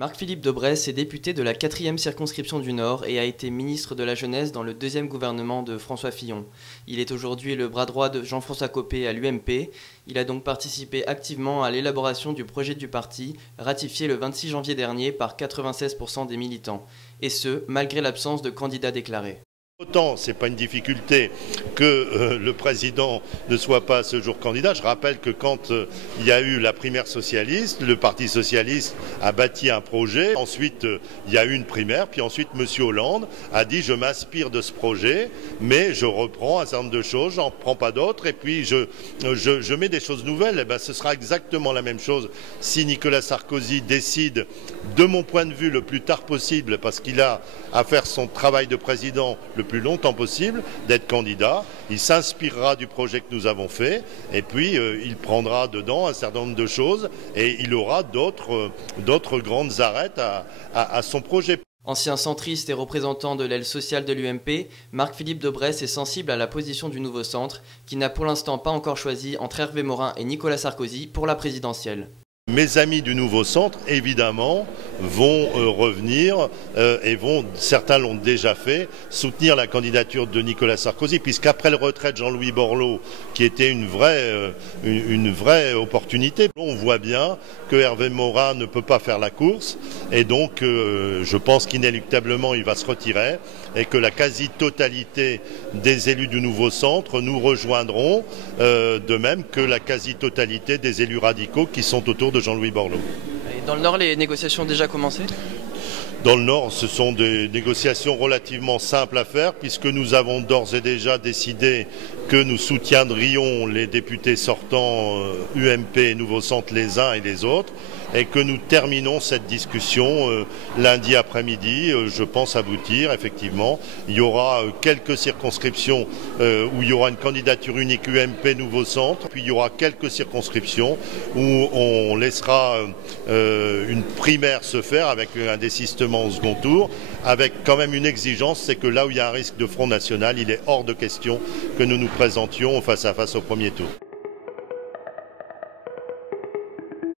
Marc-Philippe Daubresse est député de la 4e circonscription du Nord et a été ministre de la Jeunesse dans le 2e gouvernement de François Fillon. Il est aujourd'hui le bras droit de Jean-François Copé à l'UMP. Il a donc participé activement à l'élaboration du projet du parti, ratifié le 26 janvier dernier par 96% des militants. Et ce, malgré l'absence de candidats déclarés. Autant ce n'est pas une difficulté que le président ne soit pas à ce jour candidat. Je rappelle que quand il y a eu la primaire socialiste, le Parti socialiste a bâti un projet. Ensuite, il y a eu une primaire. Puis ensuite, M. Hollande a dit « je m'inspire de ce projet, mais je reprends un certain nombre de choses, j'en prends pas d'autres. Et puis je mets des choses nouvelles. » Eh bien, ce sera exactement la même chose si Nicolas Sarkozy décide, de mon point de vue, le plus tard possible, parce qu'il a à faire son travail de président le plus longtemps possible, d'être candidat. Il s'inspirera du projet que nous avons fait et puis il prendra dedans un certain nombre de choses et il aura d'autres grandes arêtes à son projet. Ancien centriste et représentant de l'aile sociale de l'UMP, Marc-Philippe Daubresse est sensible à la position du nouveau centre, qui n'a pour l'instant pas encore choisi entre Hervé Morin et Nicolas Sarkozy pour la présidentielle. Mes amis du nouveau centre, évidemment, vont revenir et certains l'ont déjà fait, soutenir la candidature de Nicolas Sarkozy, puisqu'après le retrait de Jean-Louis Borloo, qui était une vraie opportunité, on voit bien que Hervé Morin ne peut pas faire la course, et donc je pense qu'inéluctablement il va se retirer, et que la quasi-totalité des élus du nouveau centre nous rejoindront, de même que la quasi-totalité des élus radicaux qui sont autour de Jean-Louis Borloo. Et dans le Nord, les négociations ont déjà commencé ? Dans le Nord, ce sont des négociations relativement simples à faire puisque nous avons d'ores et déjà décidé que nous soutiendrions les députés sortants UMP et Nouveau Centre les uns et les autres et que nous terminons cette discussion lundi après-midi, je pense aboutir effectivement. Il y aura quelques circonscriptions où il y aura une candidature unique UMP Nouveau Centre, puis il y aura quelques circonscriptions où on laissera une primaire se faire avec un désistement au second tour, avec quand même une exigence, c'est que là où il y a un risque de Front National, il est hors de question que nous nous présentions face à face au premier tour.